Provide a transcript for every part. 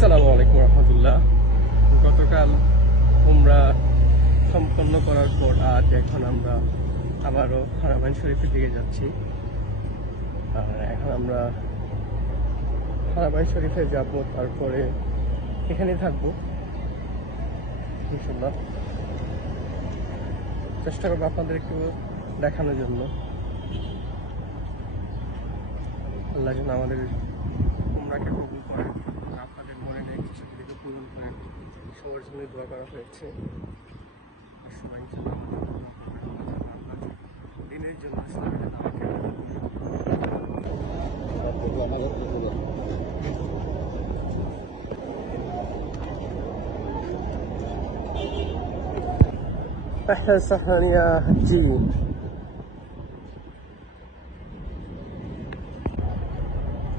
আসসালামু আলাইকুম রহমতুল্লাহ। গতকাল উমরা সম্পন্ন করার পর আজ এখন আমরা আবারও হারামাইন শরীফের দিকে যাচ্ছি। আর এখন আমরা হারামাইন শরীফে যাব, তারপরে এখানে থাকবো ইনশাল্লাহ। চেষ্টা করবো আপনাদের একটু দেখানোর জন্য। আল্লাহ যেন আমাদের উমরাকে কবুল করেন, আপনাদের মনে নেই কিছুদিকে পূরণ করেন, সবার জন্য দোয়া করা হয়েছে। সবাই ইনশাল্লাহ আমাদের দোয়া করবেন, আল্লাহ দিনের জন্য ইসলামের জন্য আমাকে জি।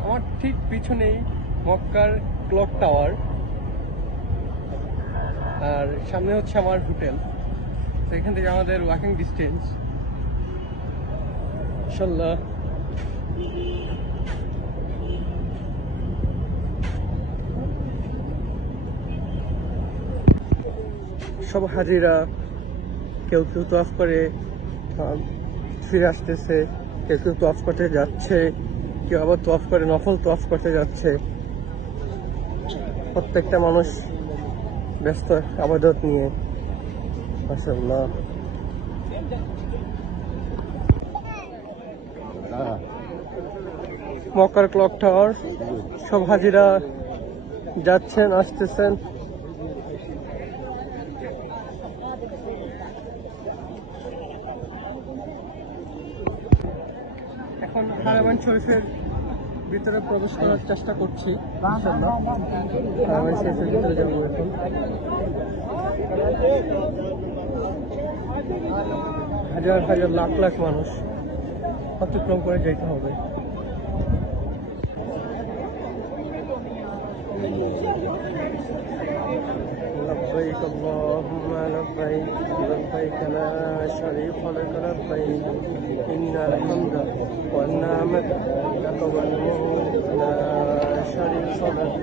আমার ঠিক পিছনেই মক্কার ক্লক টাওয়ার, আর সামনে হচ্ছে আমার হোটেল। তো এখান থেকে আমাদের ওয়াকিং ডিস্টেন্স ইনশাল্লাহ। সব হাজিরা কেউ কেউ তোয়াফ করে ফিরে আসতেছে, কেউ কেউ তোয়াফ করতে যাচ্ছে, কেউ আবার তোয়াফ করে নফল তোয়াফ করতে যাচ্ছে। প্রত্যেকটা মানুষ ব্যস্ত আবাদত নিয়ে, মাশাআল্লাহ। মক্কার ক্লক টাওয়ার, সব হাজিরা যাচ্ছেন আসতেছেন। এখন হারামাইন শরীফের ভিতরে প্রবেশ করার চেষ্টা করছি ইনশাআল্লাহ। হারামাইন শরীফের ভিতরে যাবো এখন। হাজার হাজার লাখ লাখ মানুষ অতিক্রম করে যেতে হবে। لبيك اللهم لبيك لبيك لا شريك لك لبيك إن الحمد والنعمة لك والملك لا شريك لك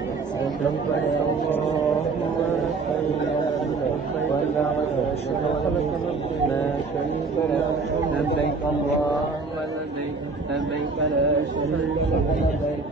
لبيك اللهم لبيك لبيك لا شريك لك لا شريك لك لبيك اللهم لبيك لبيك لا شريك لك لبيك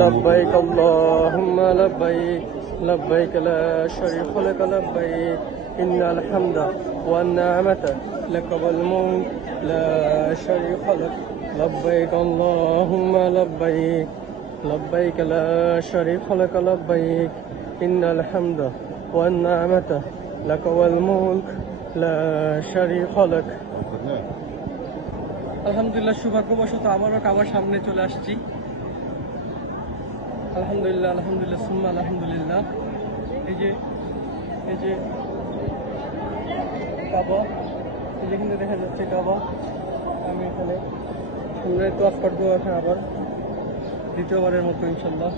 لبيك اللهم لبيك لبيك لا شريك لك لبيك إن الحمد والنعمة لك والملك لا شريك لك لبيك اللهم لبيك لبيك لا شريك لك لبيك إن الحمد والنعمة لك والملك لا شريك لك। আলহামদুলিল্লাহ, সৌভাগ্যবশত আবারও কাবার সামনে চলে আসছি। আলহামদুলিল্লাহ আলহামদুলিল্লাহ সুম্মা আলহামদুলিল্লাহ। এই যে কাবা, যেখানে দেখা যাচ্ছে কাবা। আমি এখানে সুন্দর তোয়াফ করবো এখন আবার দ্বিতীয়বারের মতো ইনশাল্লাহ।